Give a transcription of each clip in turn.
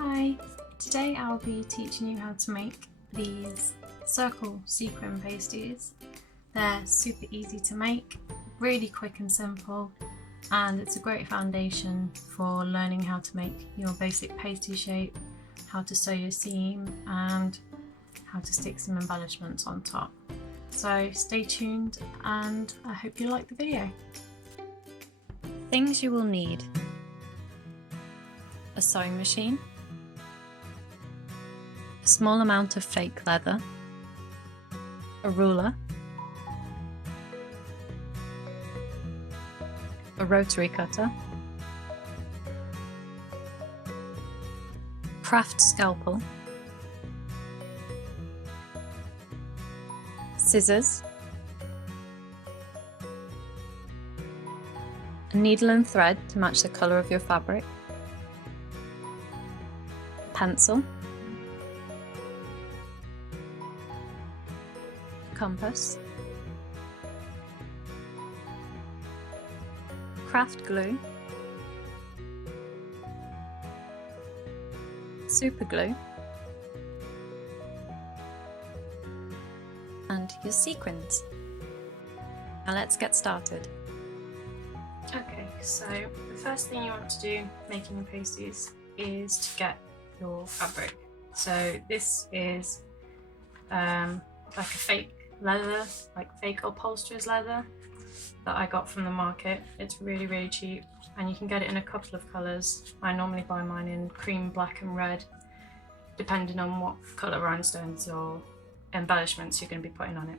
Hi, today I'll be teaching you how to make these circle sequin pasties. They're super easy to make, really quick and simple, and it's a great foundation for learning how to make your basic pasty shape, how to sew your seam, and how to stick some embellishments on top. So stay tuned and I hope you like the video. Things you will need: a sewing machine, a small amount of fake leather, a ruler, a rotary cutter, craft scalpel, scissors, a needle and thread to match the colour of your fabric, a pencil, a compass, craft glue, super glue, and your sequins. Now let's get started. Okay, so the first thing you want to do making your pasties is to get your fabric. So this is like a fake leather, like fake upholsterer's leather that I got from the market. It's really cheap and you can get it in a couple of colours. I normally buy mine in cream, black and red, depending on what colour rhinestones or embellishments you're going to be putting on it.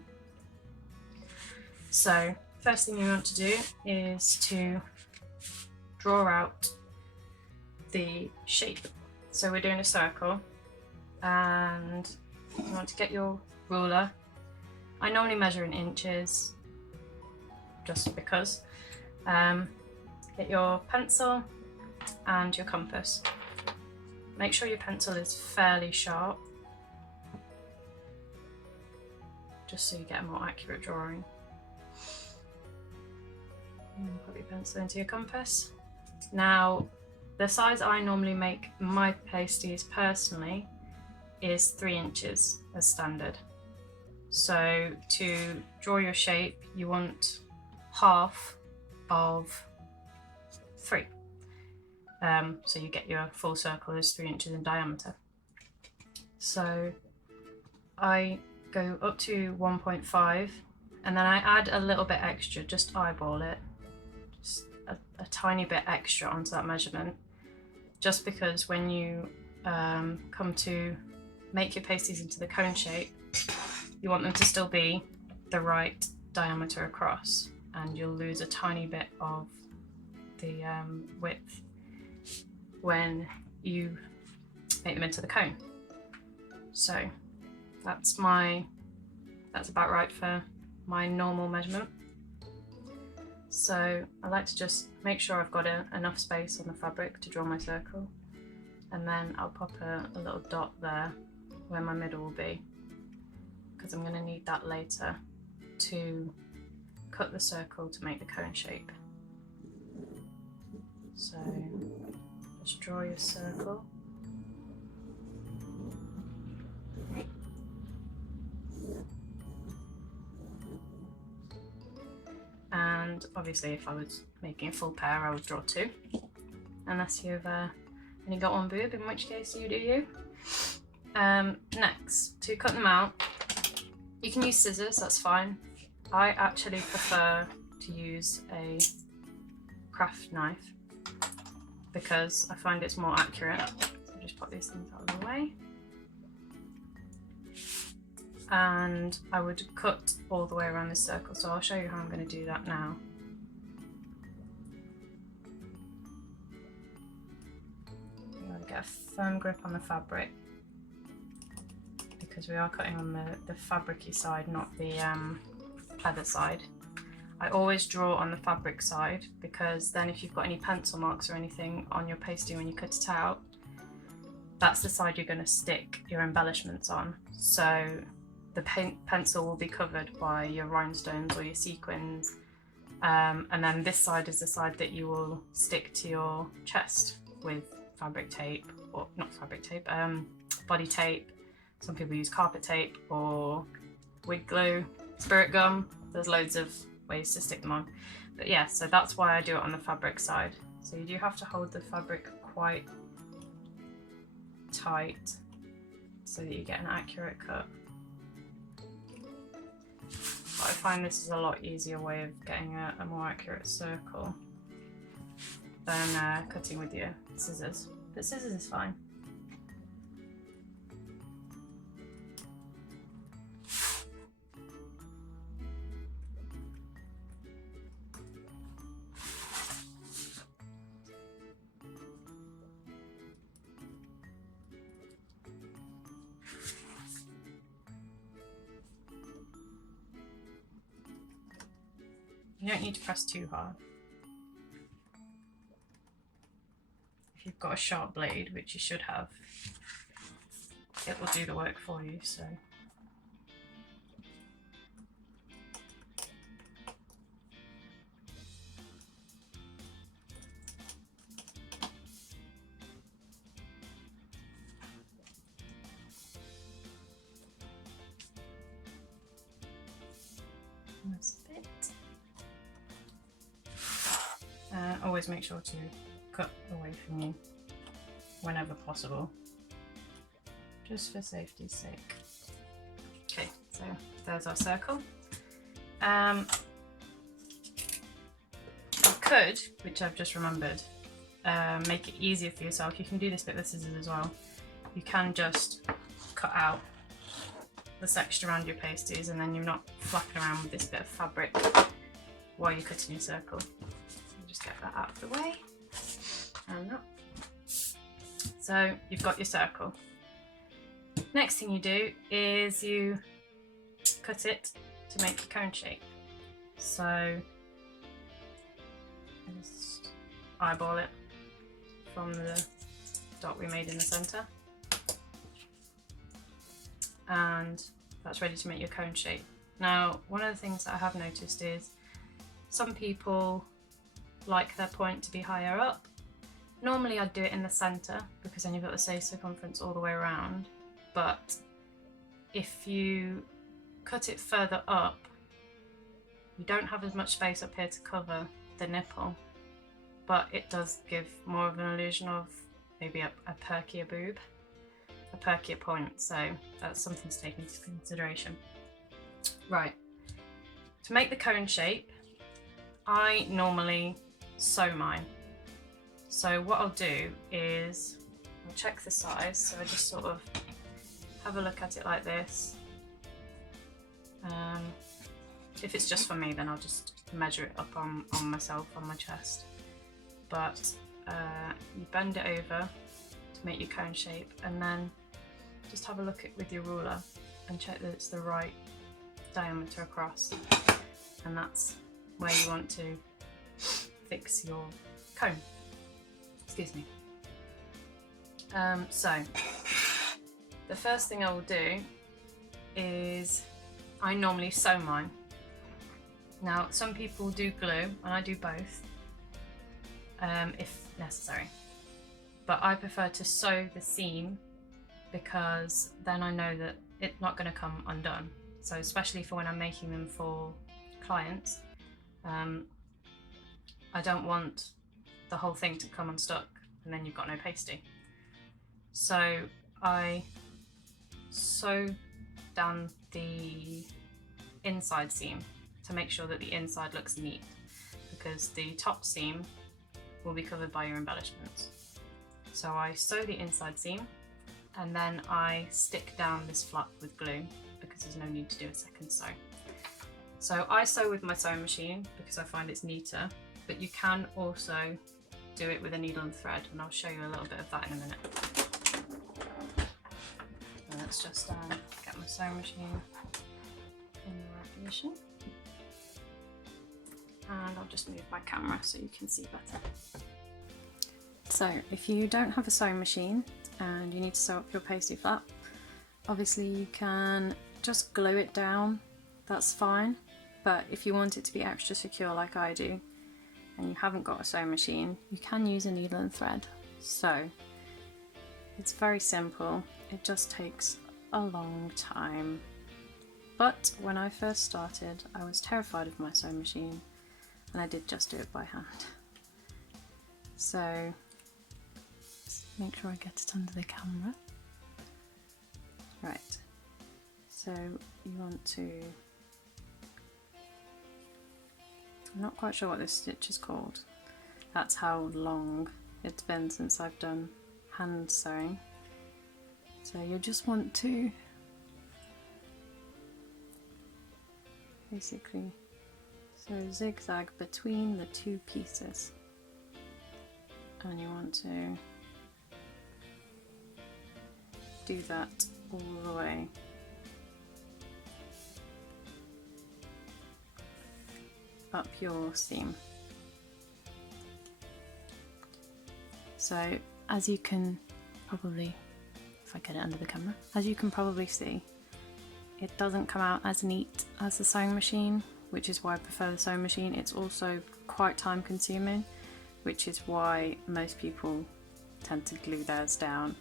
So first thing you want to do is to draw out the shape. So we're doing a circle and you want to get your ruler. I normally measure in inches just because. Get your pencil and your compass. Make sure your pencil is fairly sharp just so you get a more accurate drawing. And put your pencil into your compass. Now, the size I normally make my pasties personally is 3 inches as standard. So to draw your shape, you want half of 3. So you get your full circle is 3 inches in diameter. So I go up to 1.5 and then I add a little bit extra, just eyeball it. Just a tiny bit extra onto that measurement, just because when you come to make your pasties into the cone shape, you want them to still be the right diameter across, and you'll lose a tiny bit of the width when you make them into the cone. So that's about right for my normal measurement. So I like to just make sure I've got enough space on the fabric to draw my circle, and then I'll pop a little dot there where my middle will be, because I'm going to need that later to cut the circle to make the cone shape. So just draw your circle. And obviously if I was making a full pair I would draw 2, unless you've only got 1 boob, in which case you do you. Next, to cut them out, you can use scissors, that's fine. I actually prefer to use a craft knife because I find it's more accurate. So just put these things out of the way. And I would cut all the way around this circle, so I'll show you how I'm going to do that now. You want to get a firm grip on the fabric, because we are cutting on the fabricy side, not the leather side. I always draw on the fabric side, because then if you've got any pencil marks or anything on your pasty when you cut it out, that's the side you're going to stick your embellishments on. So the pencil will be covered by your rhinestones or your sequins, and then this side is the side that you will stick to your chest with fabric tape or not fabric tape, body tape. Some people use carpet tape or wig glue, spirit gum. There's loads of ways to stick them on. But yeah, so that's why I do it on the fabric side. So you do have to hold the fabric quite tight so that you get an accurate cut. But I find this is a lot easier way of getting a more accurate circle than cutting with your scissors. But scissors is fine. You don't need to press too hard. If you've got a sharp blade, which you should have, it will do the work for you, so. That's a bit. Always make sure to cut away from you whenever possible, just for safety's sake. Okay, so there's our circle. You could, which I've just remembered, make it easier for yourself. You can do this bit with scissors as well. You can just cut out the section around your pasties and then you're not flapping around with this bit of fabric while you're cutting your circle. Just get that out of the way, and that. So you've got your circle. Next thing you do is you cut it to make your cone shape. So just eyeball it from the dot we made in the centre, and that's ready to make your cone shape. Now, one of the things that I have noticed is some people like their point to be higher up. Normally I'd do it in the centre because then you've got the same circumference all the way around, but if you cut it further up, you don't have as much space up here to cover the nipple, but it does give more of an illusion of maybe a perkier boob, a perkier point, so that's something to take into consideration. Right, to make the cone shape, I normally sew mine. So what I'll do is I'll check the size, so I just sort of have a look at it like this. If it's just for me, then I'll just measure it up on myself, on my chest. But you bend it over to make your cone shape, and then just have a look at with your ruler and check that it's the right diameter across, and that's where you want to fix your cone. Excuse me. So the first thing I will do is I normally sew mine. Now some people do glue, and I do both if necessary, but I prefer to sew the seam because then I know that it's not going to come undone. So especially for when I'm making them for clients, I don't want the whole thing to come unstuck and then you've got no pasty. So I sew down the inside seam to make sure that the inside looks neat, because the top seam will be covered by your embellishments. So I sew the inside seam and then I stick down this flap with glue because there's no need to do a second sew. So I sew with my sewing machine because I find it's neater, but you can also do it with a needle and thread, and I'll show you a little bit of that in a minute. So let's just get my sewing machine in the right position, and I'll just move my camera so you can see better. So if you don't have a sewing machine and you need to sew up your pasty flap, obviously you can just glue it down, that's fine. But if you want it to be extra secure like I do, and you haven't got a sewing machine, you can use a needle and thread. So It's very simple, it just takes a long time. But when I first started, I was terrified of my sewing machine, and I did just do it by hand. So, make sure I get it under the camera. Right, so you want to, I'm not quite sure what this stitch is called. That's how long it's been since I've done hand sewing. So you just want to basically sew zigzag between the two pieces, and you want to do that all the way. Up your seam. So as you can probably, if I get it under the camera, as you can probably see, it doesn't come out as neat as the sewing machine, which is why I prefer the sewing machine. It's also quite time consuming, which is why most people tend to glue theirs down.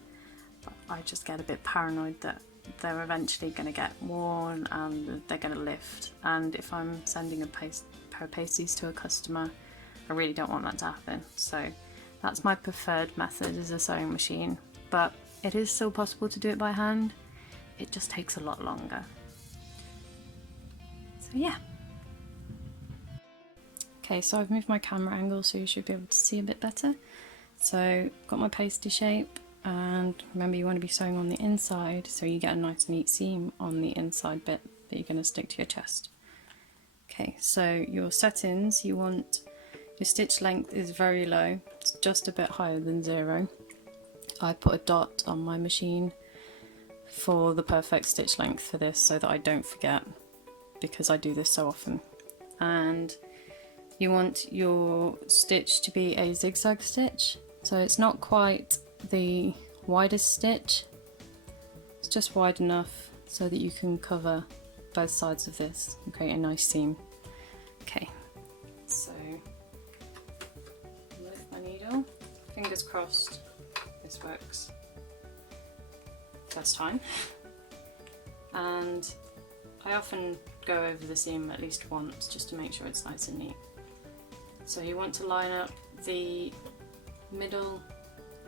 But I just get a bit paranoid that they're eventually going to get worn and they're going to lift, and if I'm sending a pair of pasties to a customer, I really don't want that to happen. So that's my preferred method, is a sewing machine, but it is still possible to do it by hand. It just takes a lot longer. So yeah. Okay, so I've moved my camera angle so you should be able to see a bit better. So got my pasty shape, and remember you want to be sewing on the inside so you get a nice neat seam on the inside bit that you're going to stick to your chest. Okay, so your settings, you want your stitch length is very low, it's just a bit higher than 0. I put a dot on my machine for the perfect stitch length for this so that I don't forget, because I do this so often. And you want your stitch to be a zigzag stitch, so it's not quite the widest stitch, it's just wide enough so that you can cover both sides of this and create a nice seam. Okay, so lift my needle, fingers crossed this works first time, and I often go over the seam at least once just to make sure it's nice and neat. So you want to line up the middle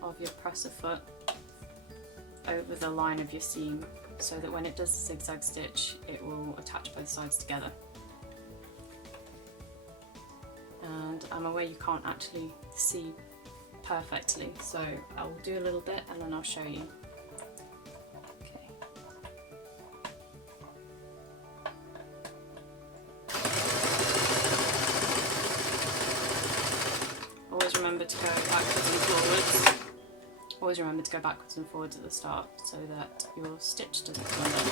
of your presser foot over the line of your seam so that when it does the zigzag stitch it will attach both sides together. And I'm aware you can't actually see perfectly, so I'll do a little bit and then I'll show you. Okay. Always remember to go backwards and forwards. Always remember to go backwards and forwards at the start so that your stitch doesn't come undone.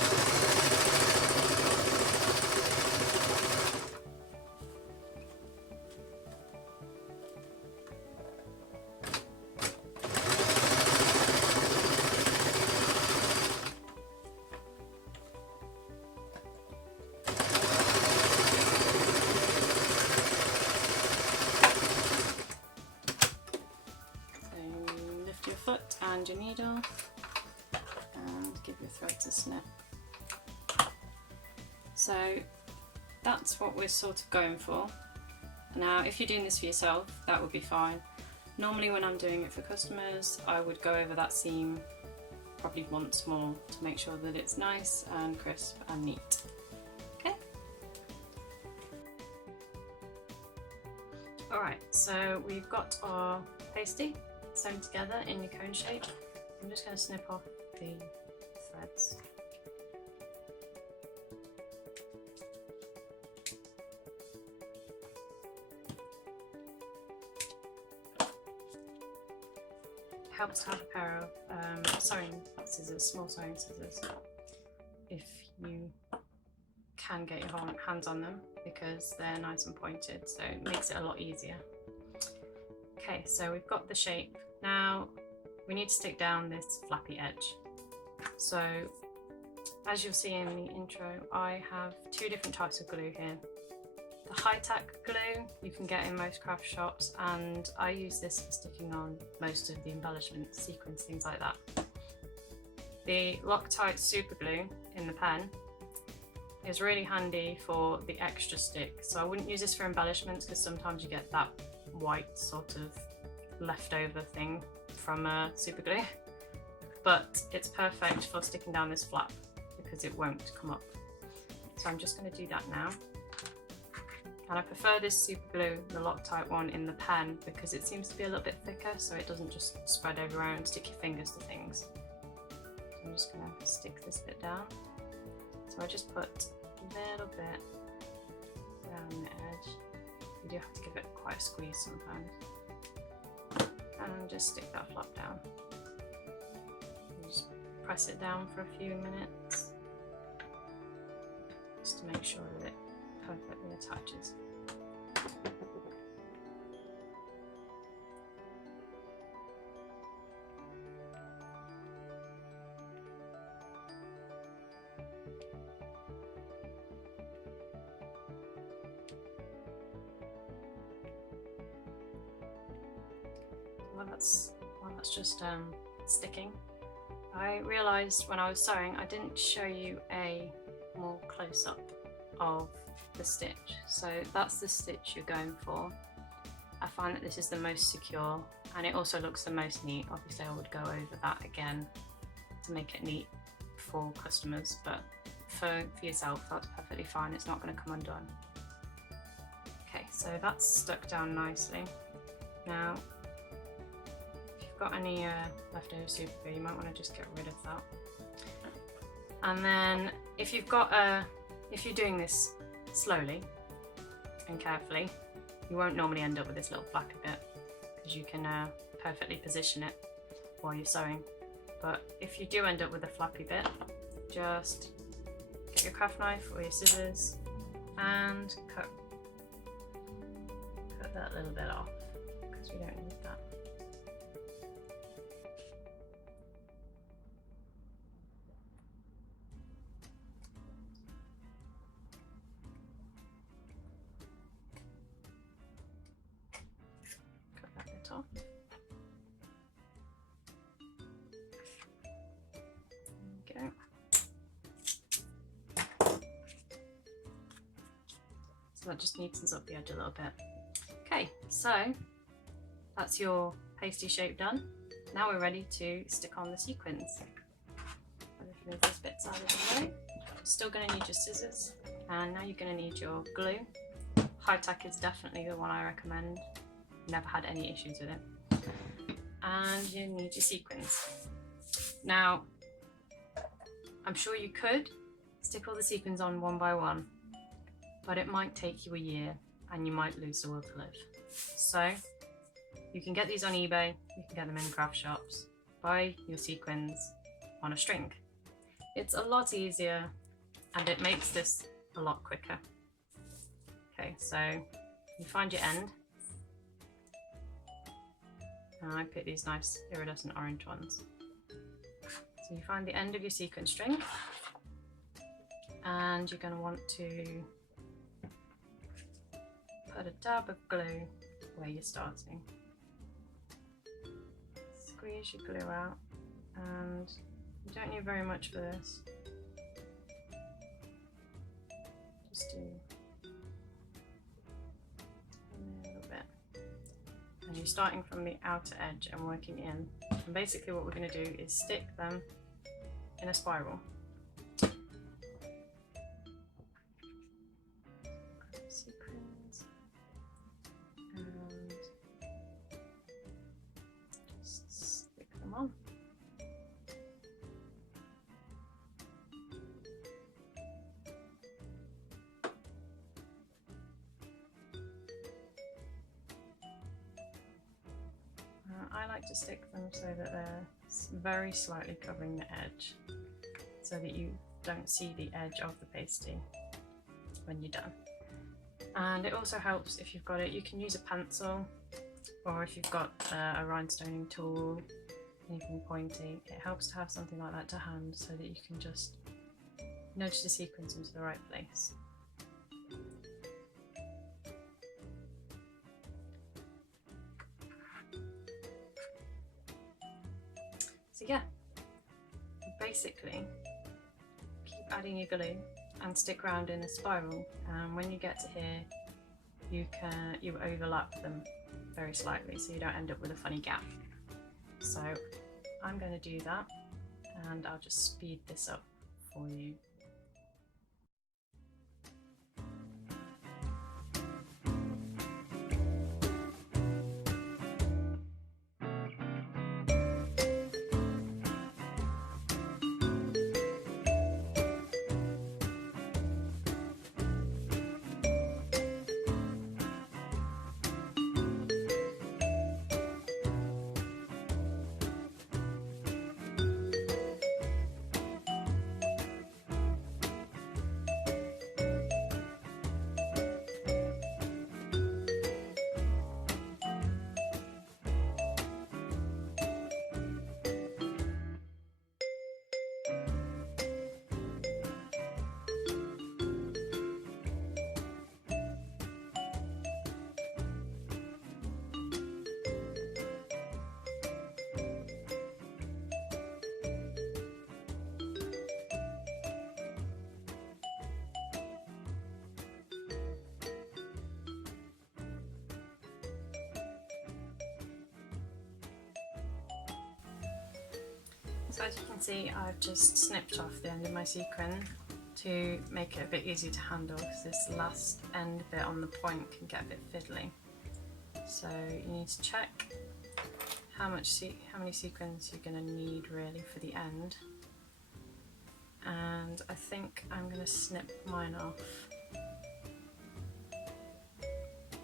Your foot and your needle and give your threads a snip. So that's what we're sort of going for. Now if you're doing this for yourself, that would be fine. Normally when I'm doing it for customers, I would go over that seam probably once more to make sure that it's nice and crisp and neat. Okay? Alright, so we've got our pasty sewn together in your cone shape. I'm just going to snip off the threads. It helps to have a pair of sewing scissors, small sewing scissors, if you can get your hands on them, because they're nice and pointed, so it makes it a lot easier. Okay, so we've got the shape. Now we need to stick down this flappy edge. So as you'll see in the intro, I have 2 different types of glue here. The high-tack glue you can get in most craft shops, and I use this for sticking on most of the embellishments, sequins, things like that. The Loctite super glue in the pen is really handy for the extra stick. So I wouldn't use this for embellishments because sometimes you get that white sort of leftover thing from super glue. But it's perfect for sticking down this flap because it won't come up. So I'm just going to do that now. And I prefer this super glue, the Loctite one, in the pen because it seems to be a little bit thicker so it doesn't just spread everywhere and stick your fingers to things. So I'm just going to stick this bit down. So I just put a little bit down the edge. You do have to give it quite a squeeze sometimes. And just stick that flap down. And just press it down for a few minutes just to make sure that it perfectly attaches. While that's just sticking, I realised when I was sewing I didn't show you a more close-up of the stitch. So that's the stitch you're going for. I find that this is the most secure and it also looks the most neat. Obviously I would go over that again to make it neat for customers, but for yourself that's perfectly fine, it's not going to come undone. Okay, so that's stuck down nicely. Now if you've got any leftover super glue, you might want to just get rid of that. And then if you're doing this slowly and carefully, you won't normally end up with this little flappy bit because you can perfectly position it while you're sewing. But if you do end up with a flappy bit, just get your craft knife or your scissors and cut that little bit off because we don't need that. Off. There we go. So that just neatens up the edge a little bit. Okay, so that's your pasty shape done. Now we're ready to stick on the sequins. I'll just move this bit out of the way. You're still going to need your scissors, and now you're going to need your glue. High tack is definitely the one I recommend. Never had any issues with it. And you need your sequins. Now, I'm sure you could stick all the sequins on one by one, but it might take you a year and you might lose the will to live. So you can get these on eBay, you can get them in craft shops. Buy your sequins on a string. It's a lot easier and it makes this a lot quicker. Okay, so you find your end. And I pick these nice iridescent orange ones. So you find the end of your sequin string and you're going to want to put a dab of glue where you're starting. Squeeze your glue out, and you don't need very much for this. Just do a little bit. And you're starting from the outer edge and working in. And basically what we're going to do is stick them in a spiral. Sequins. And just stick them on. I like to stick them so that they're very slightly covering the edge, so that you don't see the edge of the pasty when you're done. And it also helps if you've got it, you can use a pencil, or if you've got a rhinestoning tool, anything pointy, it helps to have something like that to hand so that you can just nudge the sequins into the right place. So yeah, you've basically keep adding your glue and stick around in a spiral, and when you get to here you overlap them very slightly so you don't end up with a funny gap. So I'm going to do that, and I'll just speed this up for you. So as you can see, I've just snipped off the end of my sequin to make it a bit easier to handle, because this last end bit on the point can get a bit fiddly. So you need to check how many sequins you're going to need really for the end. And I think I'm going to snip mine off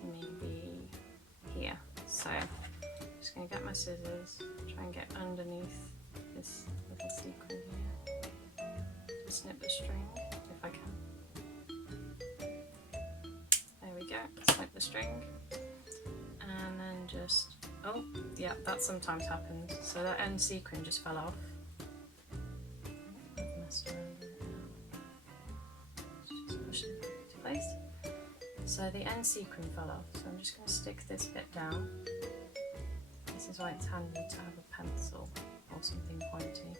maybe here. So I'm just going to get my scissors, try and get underneath this little sequin here to snip the string if I can. There we go, snip the string, and then just, oh yeah, that sometimes happens. So that end sequin just fell off. I've messed around with it now. Just push it back into place. So the end sequin fell off, so I'm just going to stick this bit down. This is why it's handy to have a pencil or something pointy,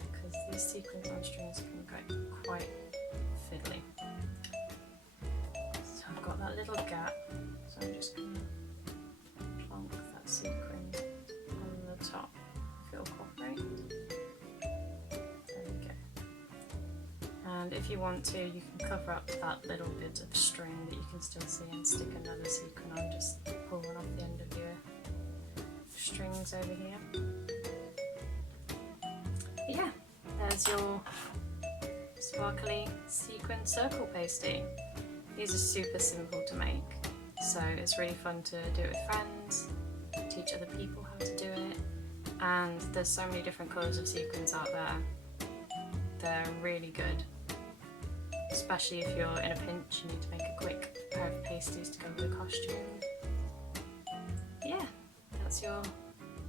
because these sequins on strings can get quite fiddly. So I've got that little gap, so I'm just going to plonk that sequin on the top, if it'll cooperate. There we go. And if you want to, you can cover up that little bit of string that you can still see and stick another sequin on. Just pull one off the end of your strings over here. But yeah, there's your sparkly sequin circle pasty. These are super simple to make, so it's really fun to do it with friends, teach other people how to do it, and there's so many different colours of sequins out there. They're really good, especially if you're in a pinch, you need to make a quick pair of pasties to go with the costume. But yeah, that's your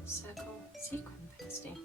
circle sequin pasty.